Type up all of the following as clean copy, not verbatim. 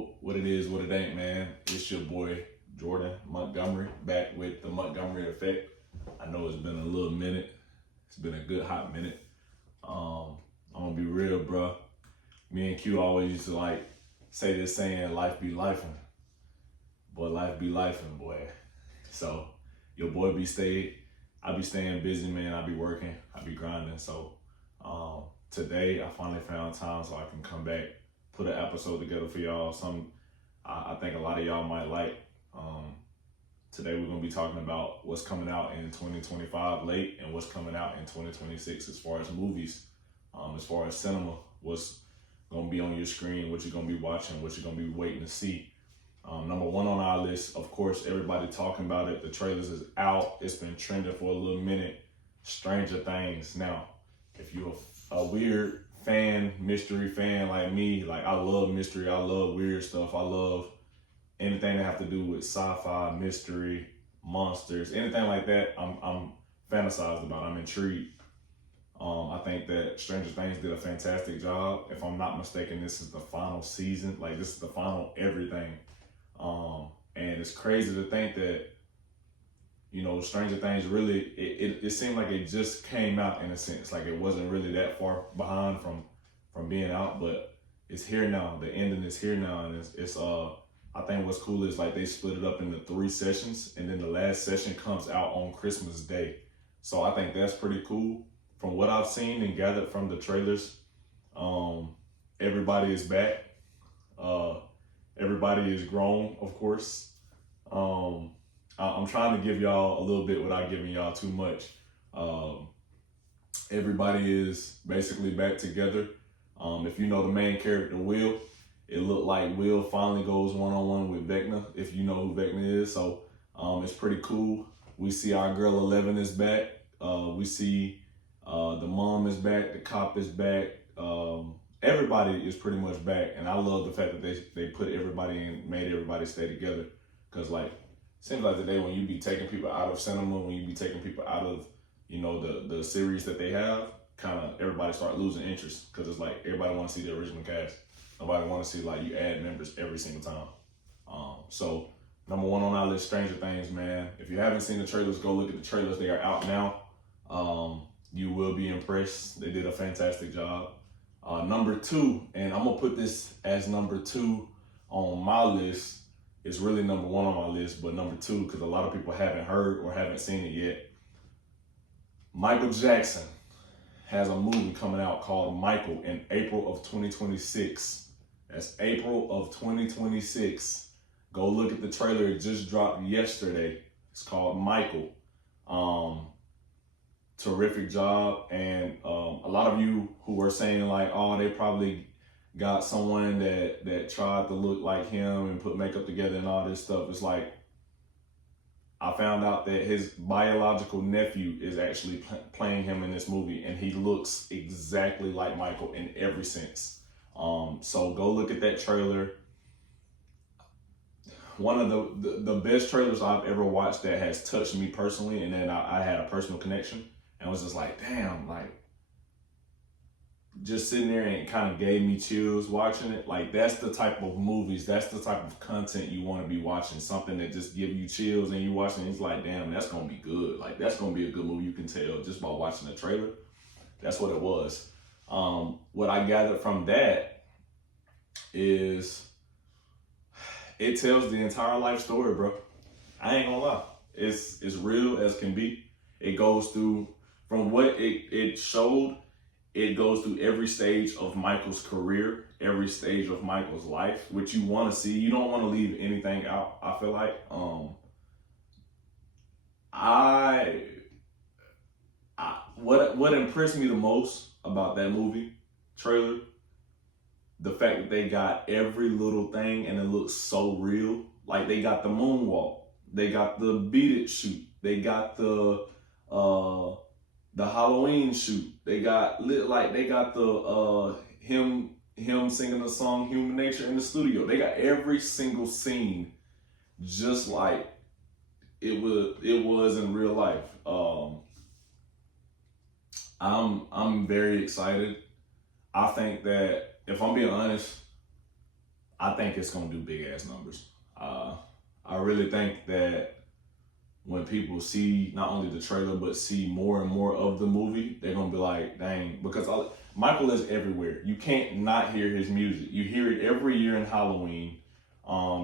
Yo, what it is, what it ain't, man. It's your boy, Jordan Montgomery, back with the Montgomery Effect. I know it's been a little minute. It's been a good hot minute. I'm gonna be real, bro. Me and Q always used to say this saying, life be lifing. Boy, life be lifing, boy. So, your boy I be staying busy, man. I be working, I be grinding. So, today I finally found time so I can come back, put an episode together for y'all. I think a lot of y'all might like. Today we're gonna be talking about what's coming out in 2025 late and what's coming out in 2026 as far as movies, as far as cinema, what's gonna be on your screen, what you're gonna be watching, what you're gonna be waiting to see. Number one on our list, of course, everybody talking about it. The trailers is out. It's been trending for a little minute. Stranger Things. Now, if you're a weird fan, mystery fan like me, I love mystery, I love weird stuff, I love anything that have to do with sci-fi, mystery, monsters, anything like that, I'm fantasized about. I'm intrigued. I think that Stranger Things did a fantastic job. If I'm not mistaken, this is the final season. This is the final everything. And it's crazy to think that, Stranger Things really, it seemed like it just came out in a sense. It wasn't really that far behind from being out, but it's here now. The ending is here now, and it's I think what's cool is they split it up into 3 sessions, and then the last session comes out on Christmas Day. So I think that's pretty cool. From what I've seen and gathered from the trailers, everybody is back. Everybody is grown, of course. I'm trying to give y'all a little bit without giving y'all too much. Everybody is basically back together. If you know the main character, Will, it looked like Will finally goes one-on-one with Vecna, if you know who Vecna is. So it's pretty cool. We see our girl 11 is back. We see the mom is back, the cop is back. Everybody is pretty much back, and I love the fact that they put everybody in, made everybody stay together. Because seems like today when you be taking people out of cinema, when you be taking people out of the series that they have, kind of everybody start losing interest, because it's everybody want to see the original cast. Nobody want to see you add members every single time. So number one on our list, Stranger Things, man. If you haven't seen the trailers, go look at the trailers. They are out now. You will be impressed. They did a fantastic job. Number 2, and I'm gonna put this as number 2 on my list. It's really number 1 on my list, but number 2 because a lot of people haven't heard or haven't seen it yet. Michael Jackson has a movie coming out called Michael in April of 2026. That's April of 2026. Go look at the trailer. It just dropped yesterday. It's called Michael. Terrific job. And a lot of you who were saying they probably got someone that tried to look like him and put makeup together and all this stuff. It's I found out that his biological nephew is actually playing him in this movie, and he looks exactly like Michael in every sense. So go look at that trailer. One of the best trailers I've ever watched that has touched me personally, and then I had a personal connection, and was just damn, just sitting there, and it kind of gave me chills watching it. That's the type of movies, that's the type of content you want to be watching. Something that just give you chills, and you watching it, it's damn, that's gonna be good. That's gonna be a good movie. You can tell just by watching the trailer. That's what it was. What I gathered from that is it tells the entire life story, bro. I ain't gonna lie. It's real as can be. It goes through, from what it showed, it goes through every stage of Michael's career, every stage of Michael's life, which you want to see. You don't want to leave anything out, I feel like. What impressed me the most about that movie trailer, the fact that they got every little thing and it looks so real. They got the moonwalk, they got the Beat It shoot, they got the Halloween shoot, they got the him singing the song Human Nature in the studio. They got every single scene just like it was in real life. I'm very excited. I think that, if I'm being honest, I think it's gonna do big ass numbers. I really think that when people see not only the trailer but see more and more of the movie, they're gonna be like, dang, because Michael is everywhere. You can't not hear his music. You hear it every year in Halloween.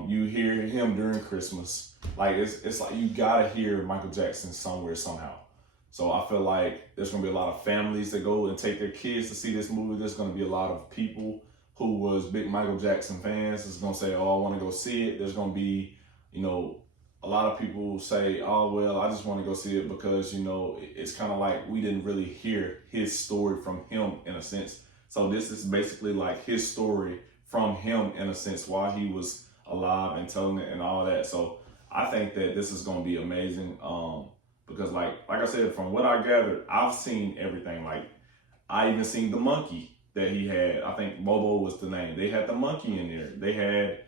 You hear him during Christmas. Like it's like you gotta hear Michael Jackson somewhere somehow. So I feel like there's gonna be a lot of families that go and take their kids to see this movie. There's gonna be a lot of people who was big Michael Jackson fans is gonna say, oh, I wanna go see it. There's gonna be, a lot of people say, oh, well, I just wanna go see it because, it's kind of like we didn't really hear his story from him in a sense. So this is basically like his story from him in a sense while he was alive and telling it and all that. So I think that this is gonna be amazing. Because like I said, from what I gathered, I've seen everything. Like I even seen the monkey that he had. I think Bobo was the name. They had the monkey in there. They had,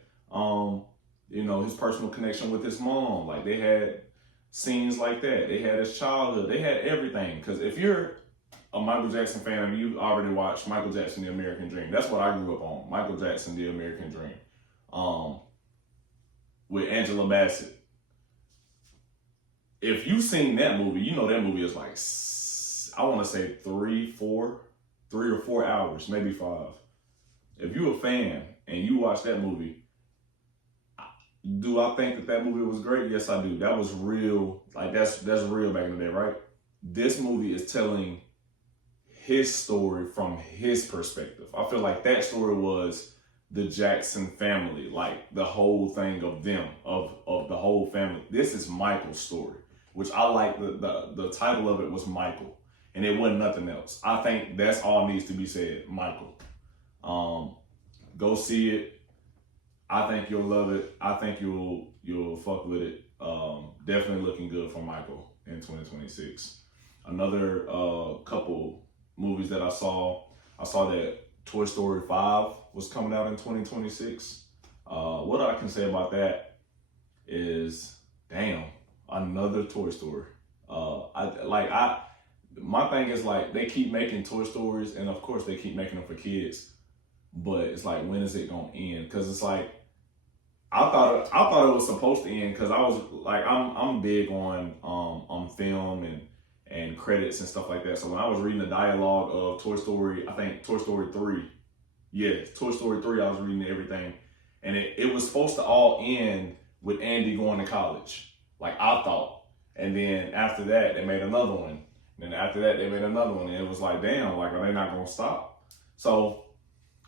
his personal connection with his mom. Like they had scenes like that. They had his childhood. They had everything. Because if you're a Michael Jackson fan and you already watched Michael Jackson, The American Dream, that's what I grew up on. Michael Jackson, The American Dream, with Angela Bassett. If you've seen that movie, you know that movie is like, I want to say 3 or 4 hours, maybe 5. If you're a fan and you watch that movie, do I think that movie was great? Yes, I do. That was real. Like that's real back in the day, right? This movie is telling his story from his perspective. I feel like that story was the Jackson family, like the whole thing of them, of the whole family. This is Michael's story, which I like. The title of it was Michael, and it wasn't nothing else. I think that's all needs to be said, Michael. Go see it. I think you'll love it. I think you'll fuck with it. Definitely looking good for Michael in 2026. Another couple movies that I saw that Toy Story 5 was coming out in 2026. What I can say about that is, damn, another Toy Story. My thing is like they keep making Toy Stories, and of course they keep making them for kids. But it's like, when is it gonna end? Because it's like I thought it was supposed to end because I was like I'm big on film and credits and stuff like that. So when I was reading the dialogue of Toy Story, I think Toy Story 3, Toy Story 3, I was reading everything, and it was supposed to all end with Andy going to college, like I thought. And then after that, they made another one. And then after that, they made another one, and it was like, damn, like are they not gonna stop? So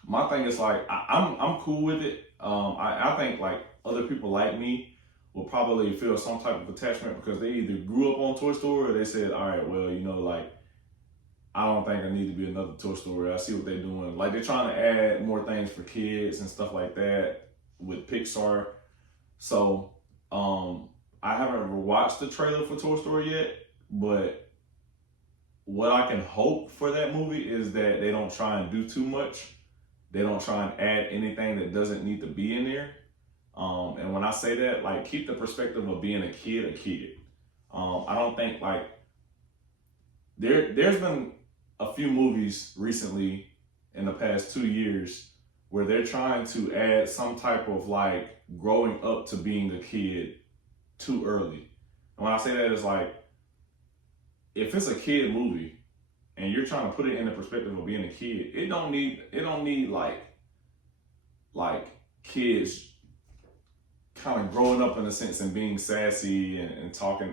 my thing is like I'm cool with it. I think like other people like me will probably feel some type of attachment because they either grew up on Toy Story or they said, all right, well, like I don't think I need to be another Toy Story. I see what they're doing. Like they're trying to add more things for kids and stuff like that with Pixar. So I haven't ever watched the trailer for Toy Story yet, but what I can hope for that movie is that they don't try and do too much. They don't try and add anything that doesn't need to be in there. And when I say that, like, keep the perspective of being a kid. I don't think like there's been a few movies recently in the past 2 years where they're trying to add some type of like growing up to being a kid too early. And when I say that, it's like, if it's a kid movie and you're trying to put it in the perspective of being a kid, it don't need like kids kind of growing up in a sense and being sassy and talking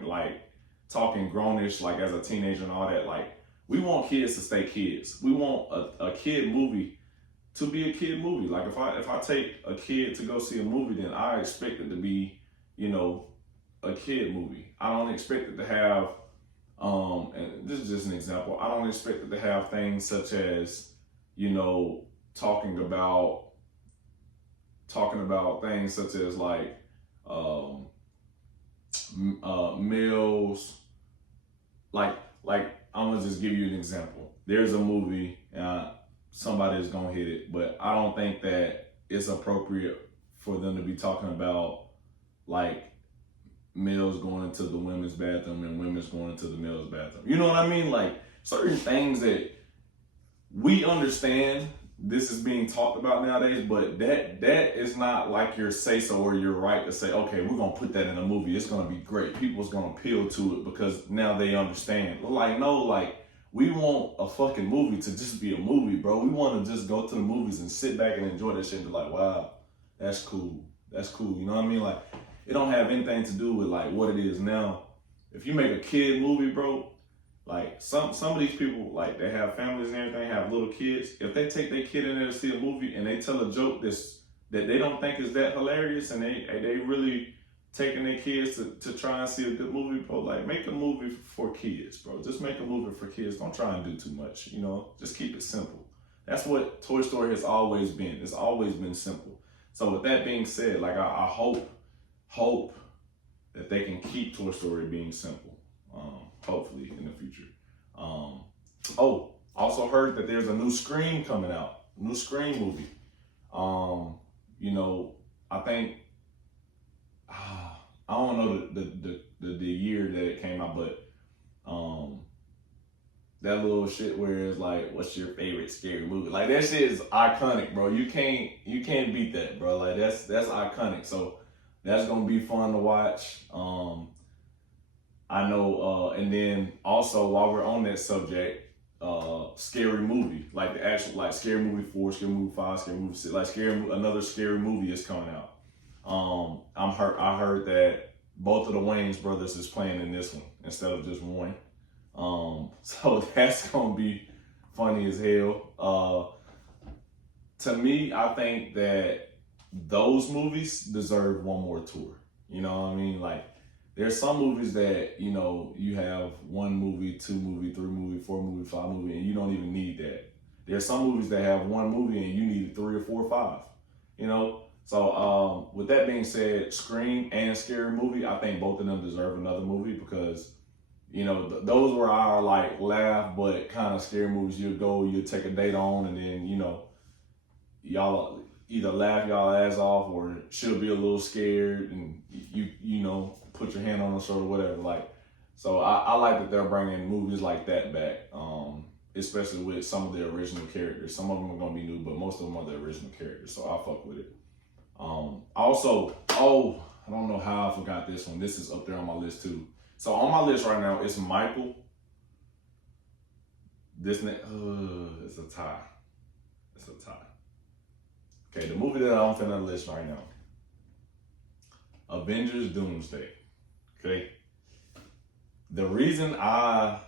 grownish like as a teenager and all that. Like, we want kids to stay kids. We want a kid movie to be a kid movie. Like if I take a kid to go see a movie, then I expect it to be, a kid movie. I don't expect it to have and this is just an example. I don't expect it to have things such as, talking about things such as like meals. Like I'm gonna just give you an example. There's a movie, somebody's gonna hit it, but I don't think that it's appropriate for them to be talking about like males going into the women's bathroom and women's going into the male's bathroom. You know what I mean? Like certain things that we understand this is being talked about nowadays, but that is not like your say so or your right to say, okay, we're gonna put that in a movie. It's gonna be great. People's gonna appeal to it because now they understand. Like, no, like we want a fucking movie to just be a movie, bro. We want to just go to the movies and sit back and enjoy that shit and be like, wow, that's cool. That's cool. You know what I mean? Like, it don't have anything to do with like what it is now. If you make a kid movie, bro, like some of these people, like they have families and everything, have little kids. If they take their kid in there to see a movie and they tell a joke that they don't think is that hilarious, and they really taking their kids to try and see a good movie, bro, like make a movie for kids, bro. Just make a movie for kids. Don't try and do too much, you know. Just keep it simple. That's what Toy Story has always been. It's always been simple. So with that being said, like I hope that they can keep Toy Story being simple. Hopefully in the future. Also heard that there's a new Scream coming out, new Scream movie. You know, I think I don't know the year that it came out, but that little shit where it's like, what's your favorite scary movie? Like that shit is iconic, bro. You can't beat that, bro. Like that's iconic. So that's gonna be fun to watch. I know, and then also while we're on that subject, scary movie, like the actual, like Scary Movie 4, Scary Movie 5, Scary Movie 6, like another scary movie is coming out. I heard that both of the Wayans brothers is playing in this one instead of just one. So that's gonna be funny as hell. To me, I think that those movies deserve one more tour. You know what I mean? Like, there's some movies that, you know, you have 1 movie, 2 movie, 3 movie, 4 movie, 5 movie, and you don't even need that. There's some movies that have 1 movie and you need 3 or 4 or 5, you know? So with that being said, Scream and Scary Movie, I think both of them deserve another movie because, you know, those were our like laugh but kind of scary movies. You'll take a date on, and then, you know, y'all either laugh y'all ass off or she'll be a little scared and you know, put your hand on her shoulder, whatever. Like, so I like that they're bringing movies like that back, especially with some of the original characters. Some of them are gonna be new, but most of them are the original characters, so I fuck with it. Also, I don't know how I forgot this one. This is up there on my list too. So on my list right now, it's Michael. It's a tie. It's a tie. Okay, the movie that I'm finna list right now, Avengers Doomsday. Okay. The reason I'm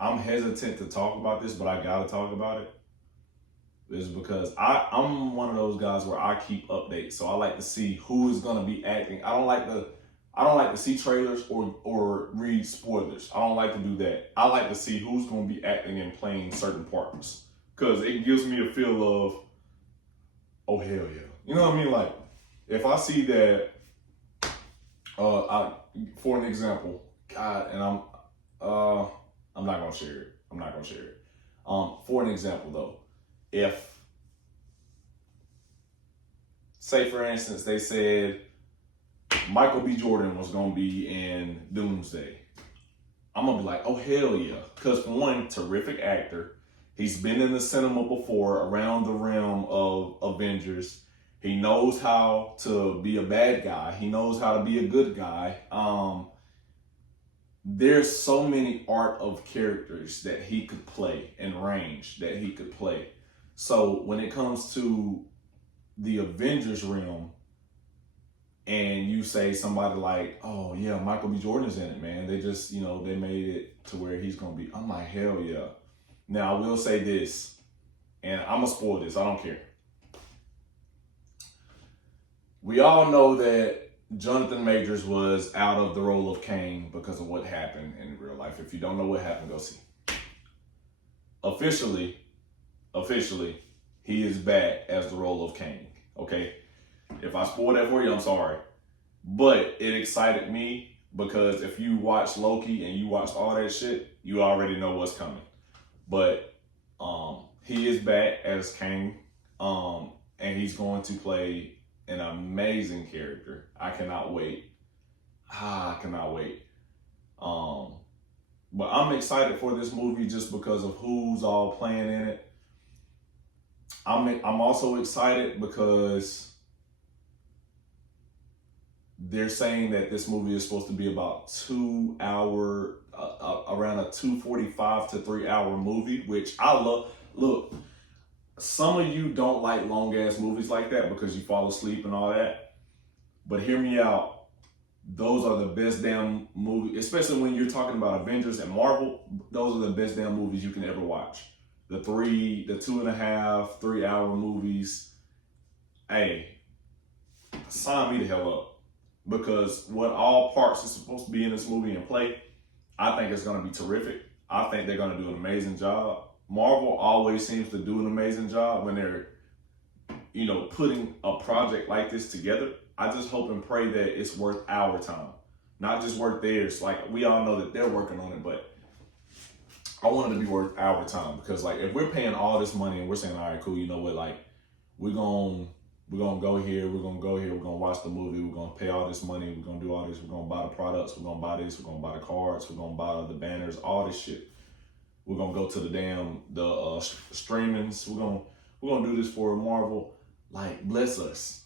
hesitant to talk about this, but I gotta talk about it, is because I'm one of those guys where I keep updates. So I like to see who is gonna be acting. I don't like to see trailers or read spoilers. I don't like to do that. I like to see who's gonna be acting and playing certain parts, because it gives me a feel of, oh hell yeah. You know what I mean? Like, if I see that, for an example, God, and I'm not gonna share it. I'm not gonna share it. For an example though, if, say for instance, they said Michael B. Jordan was gonna be in Doomsday, I'm gonna be like, oh hell yeah. Because for one, terrific actor. He's been in the cinema before around the realm of Avengers. He knows how to be a bad guy. He knows how to be a good guy. There's so many art of characters that he could play and range that he could play. So when it comes to the Avengers realm, and you say somebody like, oh yeah, Michael B. Jordan's in it, man. They just, you know, they made it to where he's gonna be. I'm like, hell yeah. Now I will say this, and I'm gonna spoil this, I don't care. We all know that Jonathan Majors was out of the role of Kang because of what happened in real life. If you don't know what happened, go see. Officially, he is back as the role of Kang, okay? If I spoiled that for you, I'm sorry. But it excited me because if you watch Loki and you watched all that shit, you already know what's coming. But he is back as Kang, and he's going to play an amazing character. I cannot wait. I cannot wait. But I'm excited for this movie just because of who's all playing in it. I'm also excited because they're saying that this movie is supposed to be about 2 hour, around a 2:45 to 3 hour movie, which I love. Look, some of you don't like long ass movies like that because you fall asleep and all that. But hear me out. Those are the best damn movies, especially when you're talking about Avengers and Marvel. Those are the best damn movies you can ever watch. The 2.5, 3 hour movies. Hey, sign me the hell up. Because what all parts is supposed to be in this movie and play, I think it's going to be terrific. I think they're going to do an amazing job. Marvel always seems to do an amazing job when they're, putting a project like this together. I just hope and pray that it's worth our time, not just worth theirs. Like, we all know that they're working on it, but I want it to be worth our time, because like, if we're paying all this money and we're saying, all right, cool, you know what, like, we're gonna go here, we're gonna watch the movie, we're gonna pay all this money, we're gonna do all this, we're gonna buy the products, we're gonna buy this, we're gonna buy the cards, we're gonna buy the banners, all this shit. We're gonna go to the streamings. We're gonna do this for Marvel. Like, bless us.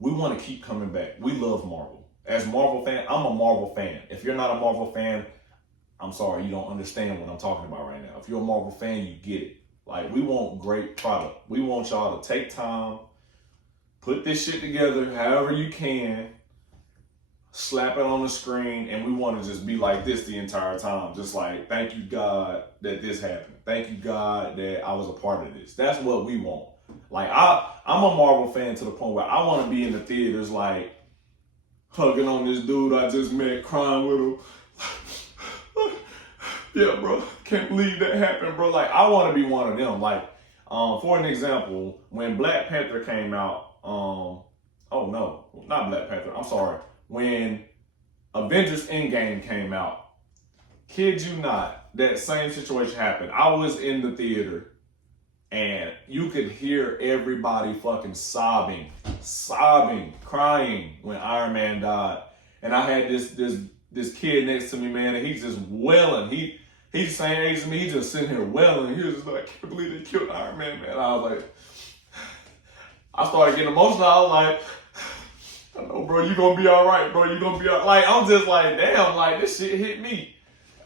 We want to keep coming back. We love Marvel. As Marvel fan, I'm a Marvel fan. If you're not a Marvel fan, I'm sorry, you don't understand what I'm talking about right now. If you're a Marvel fan, you get it. Like, we want great product. We want y'all to take time, put this shit together however you can, slap it on the screen, and we want to just be like this the entire time. Just like, thank you, God, that this happened. Thank you, God, that I was a part of this. That's what we want. Like, I'm a Marvel fan to the point where I want to be in the theaters, like, hugging on this dude I just met, crying with him. Yeah, bro, can't believe that happened, bro. Like, I want to be one of them. Like, for an example, when Black Panther came out, oh no, not Black Panther, I'm sorry. When Avengers Endgame came out, kid you not, that same situation happened. I was in the theater and you could hear everybody fucking sobbing, crying when Iron Man died. And I had this kid next to me, man, and he's just wailing. He's the same age as me. He's just sitting here wailing. He was just like, I can't believe they killed Iron Man, man. I was like, I started getting emotional. I was like, I know, bro, you gonna be all right, bro. You gonna be all right. Like, I'm just like, damn, like, this shit hit me.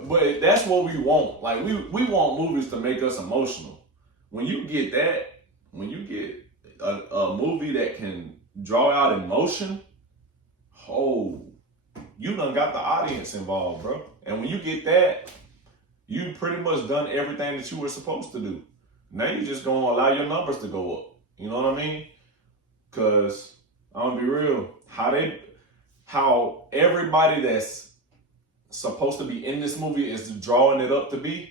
But that's what we want. Like, we want movies to make us emotional. When you get that, when you get a movie that can draw out emotion, oh, you done got the audience involved, bro. And when you get that, you pretty much done everything that you were supposed to do. Now you just gonna allow your numbers to go up. You know what I mean? Because I'm gonna be real, how everybody that's supposed to be in this movie is drawing it up to be.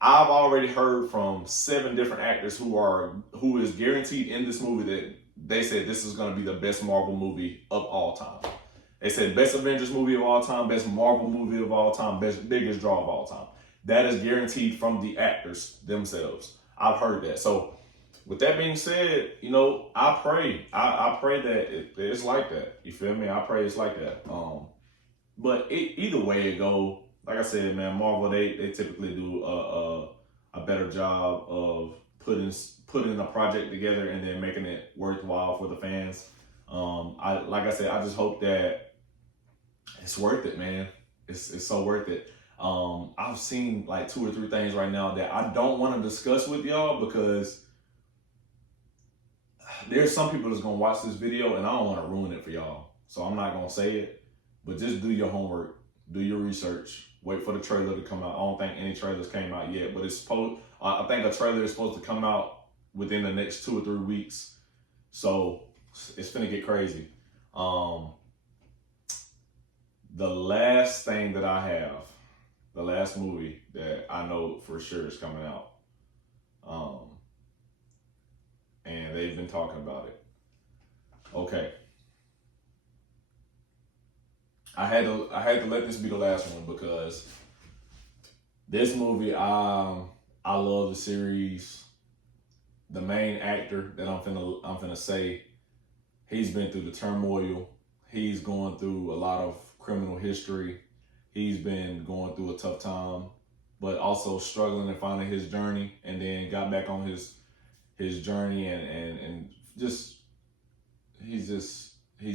I've already heard from 7 different actors who is guaranteed in this movie that they said this is gonna be the best Marvel movie of all time. They said best Avengers movie of all time, best Marvel movie of all time, biggest draw of all time. That is guaranteed from the actors themselves. I've heard that. So with that being said, I pray. I pray that it's like that. You feel me? I pray it's like that. But either way it go, like I said, man, Marvel, they typically do a better job of putting a project together and then making it worthwhile for the fans. I just hope that it's worth it, man. It's so worth it. I've seen like 2 or 3 things right now that I don't want to discuss with y'all because there's some people that's gonna watch this video and I don't want to ruin it for y'all. So I'm not gonna say it, but just do your homework, do your research, wait for the trailer to come out. I don't think any trailers came out yet, but I think a trailer is supposed to come out within the next 2 or 3 weeks. So it's finna get crazy. The last thing that I have, the last movie that I know for sure is coming out, and they've been talking about it. Okay. I had to let this be the last one because this movie, I love the series. The main actor that I'm finna say, he's been through the turmoil. He's going through a lot of criminal history. He's been going through a tough time, but also struggling and finding his journey, and then got back on his his journey and just he's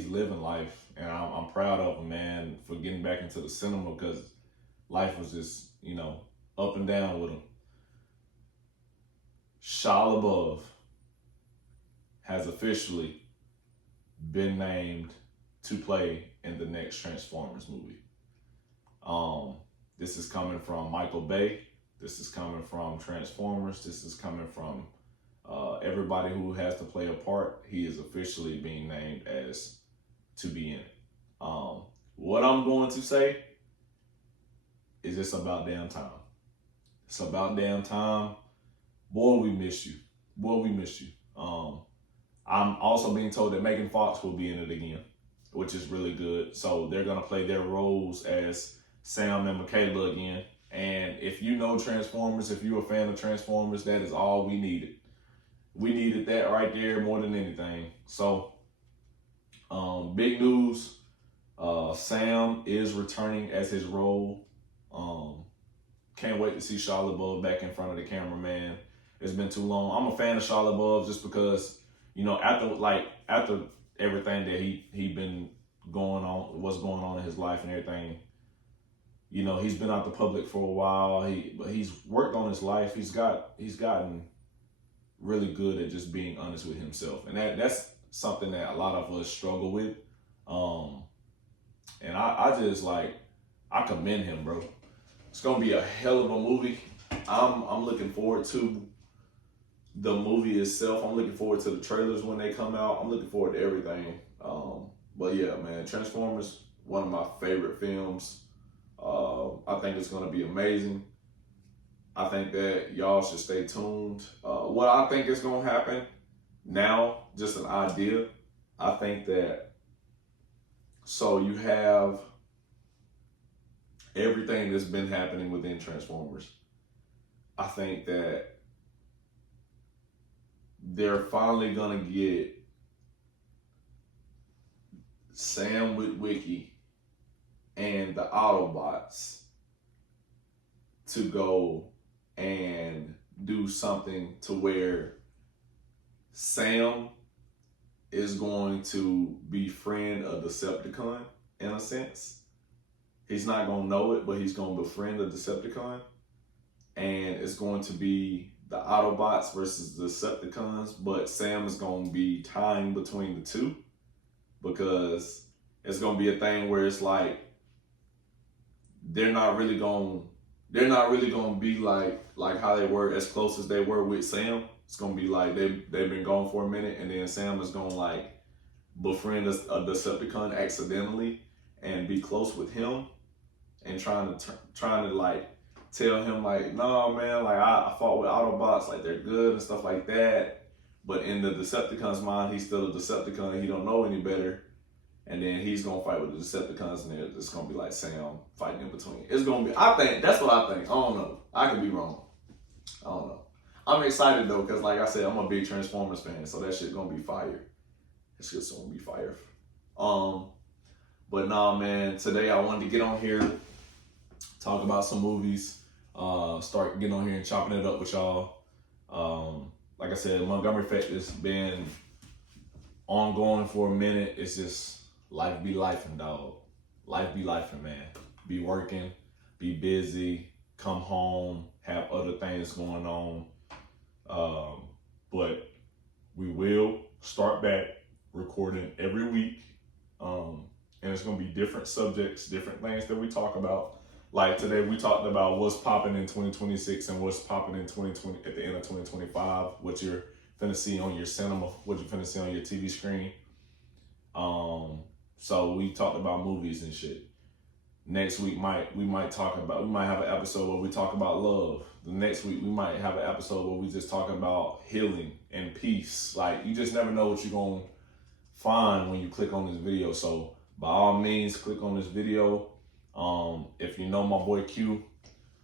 living life, and I'm proud of him, man, for getting back into the cinema because life was just up and down with him. Shia LaBeouf has officially been named to play in the next Transformers movie. This is coming from Michael Bay. This is coming from Transformers. This is coming from everybody who has to play a part. He is officially being named as to be in it. What I'm going to say is it's about damn time. It's about damn time. Boy, we miss you. Boy, we miss you. I'm also being told that Megan Fox will be in it again, which is really good. So they're going to play their roles as Sam and Michaela again. And if you know Transformers, if you're a fan of Transformers, that is all we needed. We needed that right there more than anything. So, big news. Sam is returning as his role. Can't wait to see Shia LaBeouf back in front of the camera, man. It's been too long. I'm a fan of Shia LaBeouf just because, after everything that he been going on, what's going on in his life and everything, he's been out the public for a while. But he's worked on his life. He's gotten really good at just being honest with himself, and that's something that a lot of us struggle with. And I commend him, bro. It's gonna be a hell of a movie. I'm looking forward to the movie itself. I'm looking forward to the trailers when they come out. I'm looking forward to everything. But yeah, man, Transformers, one of my favorite films. I think it's gonna be amazing. I think that y'all should stay tuned. What I think is gonna happen now, just an idea. I think that so you have everything that's been happening within Transformers. I think that they're finally gonna get Sam Witwicky and the Autobots to go and do something to where Sam is going to befriend a Decepticon in a sense. He's not going to know it, but he's going to befriend a Decepticon. And it's going to be the Autobots versus the Decepticons, but Sam is going to be tying between the two because it's going to be a thing where it's like they're not really going to be like how they were, as close as they were with Sam. It's going to be like they've been gone for a minute, and then Sam is going to befriend a Decepticon accidentally and be close with him and trying to tell him no, man, I fought with Autobots, they're good and stuff like that. But in the Decepticon's mind, he's still a Decepticon and he don't know any better. And then he's gonna fight with the Decepticons, and it's gonna be like Sam fighting in between. It's gonna be, I think, that's what I think. I don't know. I could be wrong. I don't know. I'm excited though, because like I said, I'm a big Transformers fan, so that shit gonna be fire. That shit's gonna be fire. But nah, man, today I wanted to get on here, talk about some movies, start getting on here and chopping it up with y'all. Like I said, Montgomery Effect has been ongoing for a minute. It's just life be lifing, dog. Life be lifing, man. Be working, be busy, come home, have other things going on. But we will start back recording every week. And it's going to be different subjects, different things that we talk about. Like today, we talked about what's popping in 2026 and what's popping in 2020 at the end of 2025, what you're finna see on your cinema, what you're finna see on your TV screen. So we talked about movies and shit. Next week, we might have an episode where we talk about love. The next week, we might have an episode where we just talk about healing and peace. You just never know what you're going to find when you click on this video. So by all means, click on this video. If you know my boy Q,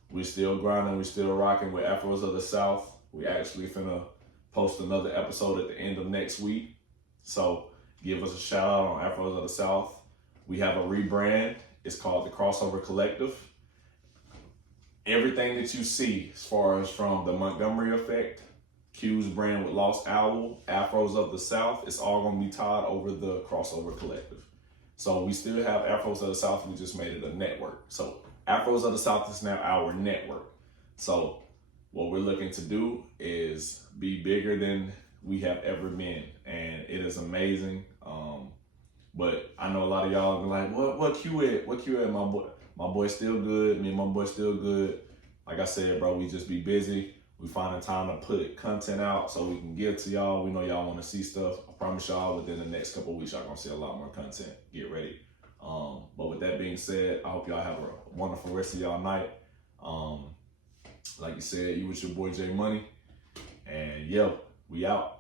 we're still grinding, we're still rocking with Afros of the South. We actually finna post another episode at the end of next week. So give us a shout out on Afros of the South. We have a rebrand. It's called the Crossover Collective. Everything that you see as far as from the Montgomery Effect Q's brand with Lost Owl, Afros of the South. It's all gonna be tied over the Crossover Collective. So we still have Afros of the South. We just made it a network. So Afros of the South is now our network. So what we're looking to do is be bigger than we have ever been, and it is amazing. But I know a lot of y'all be like, what Q at? What Q at? My boy's still good. Me and my boy still good. Like I said, bro, we just be busy. We finding time to put content out so we can give to y'all. We know y'all want to see stuff. I promise y'all within the next couple of weeks, y'all gonna see a lot more content. Get ready. But with that being said, I hope y'all have a wonderful rest of y'all night. Like you said, you with your boy J Money. And yo, we out.